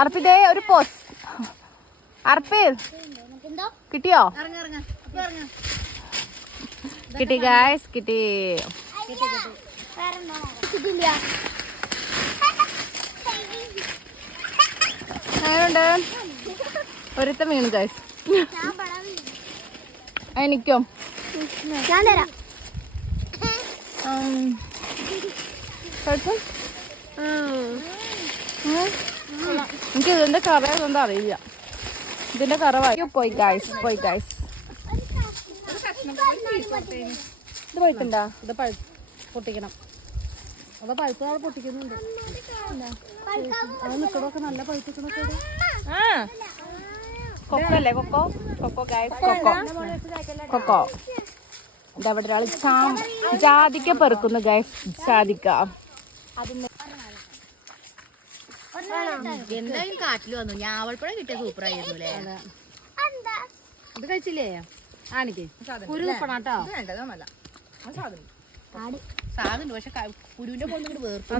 അർപ്പിതേ ഒരു പോസ്. അർപ്പിൽ കിട്ടിയോ? കിട്ടി ഗായ്സ്, കിട്ടി. അതുകൊണ്ട് ഒരുത്ത വീണ് ഗായ്സ്. എനിക്കും ഞാൻ തരാം. എനിക്ക് ഇതിന്റെ കറ എന്താ അറിയില്ല. ഇതിന്റെ കറ പോയി ഗായ്സ്, പോയി ഗായ്സ്. ഇത് പോയിട്ടുണ്ടോ? ഇത് പൊട്ടിക്കണം. അത് പഴുത്ത പൊട്ടിക്കുന്നുണ്ട്. അത് നിക്കടൊക്കെ നല്ല പഴുത്തിക്കണൊക്കെ. കൊക്കോ അല്ലേ? Cocoa, cocoa guys, cocoa, cocoa. ഇതാ ഇവിടെ ഒരാൾ ജാതിക്ക പെറുക്കുന്നു ഗായ്സ്. ജാതിക്ക എന്തായാലും കാട്ടിൽ വന്നു. ഞാവൾപ്പഴം കിട്ടിയ സൂപ്പറായിരുന്നു അല്ലേ? ഇത് കഴിച്ചില്ലേ? ആണിക്ക് കുരു തുപ്പണാട്ടോ. സാധനം പക്ഷെ കുരുവിന്റെ കൊണ്ട് വേർപ്പ്